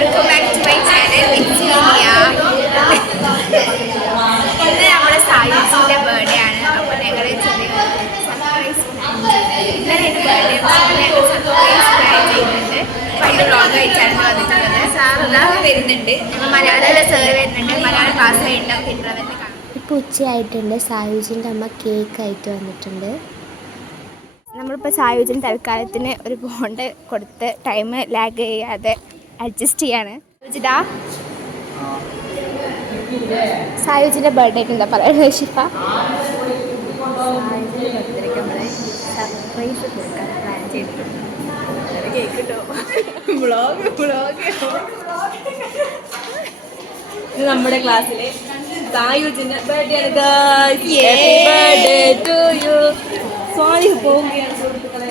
Welcome back to my channel. It's media. ഇന്ന് നമ്മുടെ സായുജിൻ്റെ birthday ആണ്. അപ്പോൾ ഞങ്ങൾ ചെറിയ സർപ്രൈസ് പ്ലാൻ ചെയ്തു. ഇന്നലെ എൻ്റെ ബർത്ത്ഡേ ഞങ്ങൾ സർപ്രൈസ് പ്ലാൻ ചെയ്യുന്നുണ്ട്. അപ്പോൾ അതിൻ്റെ വ്ളോഗ് അയച്ചാണ് വന്നിട്ടുള്ളത്. സാർ ഇതാ വരുന്നുണ്ട്. ഞങ്ങൾ മലയാളത്തിലെ സാർ വരുന്നുണ്ട്. മലയാളം ക്ലാസ് ആയിട്ടുണ്ടാവും. പിന്നെ അവരുടെ ഇപ്പോൾ ഉച്ചയായിട്ടുണ്ട്. സായുജിൻ്റെ അമ്മ കേക്ക് ആയിട്ട് വന്നിട്ടുണ്ട്. നമ്മളിപ്പോൾ സായുജിന് തൽക്കാലത്തിന് ഒരു ബോണ്ട് കൊടുത്ത് ടൈം ലാഗ് ചെയ്യാതെ അഡ്ജസ്റ്റ് ചെയ്യാണ്. സായുജിൻ്റെ ബർത്ത്ഡേക്ക് എന്താ പറയുന്നത് ഷിഫ? സർപ്രൈസ് കൊടുക്കാൻ പ്ലാൻ ചെയ്തിട്ടുണ്ട്. ഇത് നമ്മുടെ ക്ലാസ്സിലെ സായുജിന്റെ ബർത്ത്ഡേ ആണ്. Guys happy birthday to you. Sorry പോവുകയാണ് സുഹൃത്തുക്കളെ.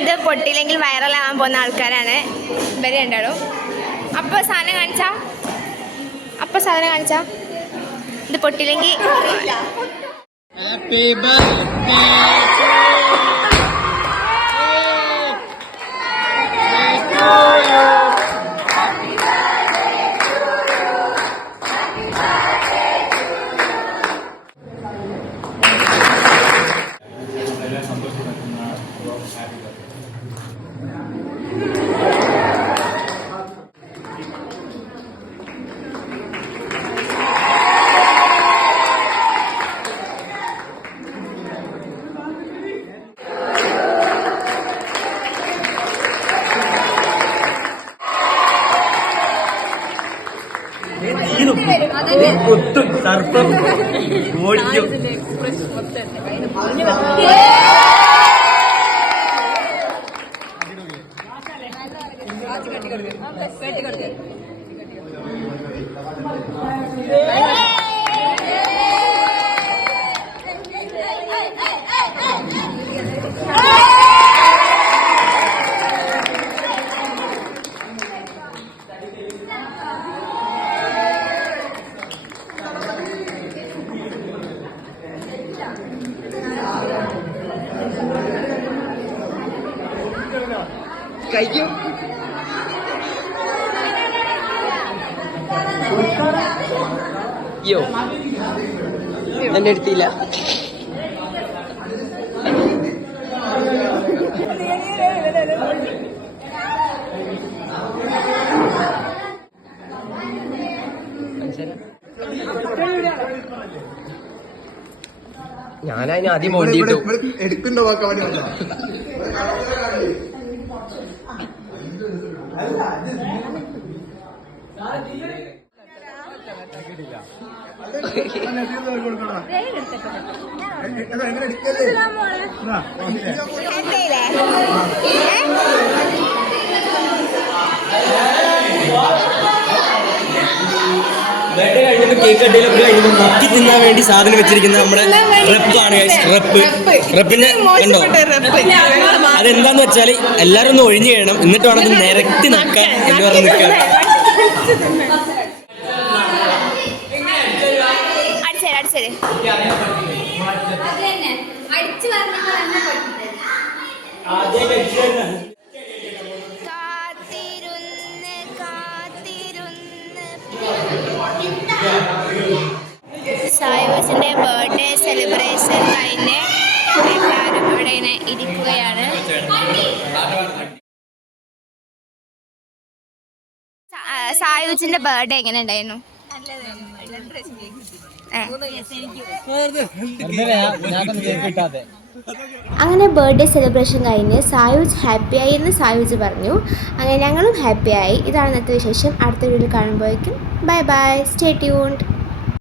ഇത് പൊട്ടിയില്ലെങ്കിൽ വൈറലാകാൻ പോകുന്ന ആൾക്കാരാണ് ഇവര് രണ്ടാളും. അപ്പോൾ സാധനം കാണിച്ചാ ഇത് പൊട്ടിയില്ലെങ്കിൽ ഹാപ്പി ബർത്ത്ഡേ കൊത്തും സർപ്പം ഓടിക്കും. കഴിക്കും. യോ എന്റെ അടുത്തില്ല. ഞാനതിന് ആദ്യം വേണ്ടിട്ടു എടുക്കണ്ടോ ബർത്ത്ഡേ കഴിഞ്ഞിട്ട് കേക്ക് കട്ടിയിലൊക്കെ കഴിഞ്ഞിട്ട് മുക്കി തിന്നാൻ വേണ്ടി സാധനം വെച്ചിരിക്കുന്ന നമ്മുടെ റെപ്പാണ്. റെപ്പിന്റെ കണ്ടോ? അതെന്താന്ന് വെച്ചാൽ എല്ലാരും ഒന്ന് ഒഴിഞ്ഞു കഴിയണം, എന്നിട്ട് വേണം അത് നിരത്തി നിൽക്കാൻ എന്ന് പറഞ്ഞ് നിൽക്കാൻ. സായുജിന്റെ ബർത്ത്ഡേ സെലിബ്രേഷൻ കഴിഞ്ഞ് എല്ലാവരും ഇവിടെ ഇങ്ങനെ ഇരിക്കുകയാണ്. സായുജിന്റെ ബർത്ത്ഡേ എങ്ങനെ ഉണ്ടായിരുന്നു? അങ്ങനെ ബർത്ത്ഡേ സെലിബ്രേഷൻ കഴിഞ്ഞ് സായുജ് ഹാപ്പിയായി എന്ന് സായുജ് പറഞ്ഞു. അങ്ങനെ ഞങ്ങളും ഹാപ്പിയായി. ഇതാണ് ഇന്നത്തെ വിശേഷം. അടുത്ത വീഡിയോ കാണുമ്പോഴേക്കും ബൈ ബൈ. Stay tuned.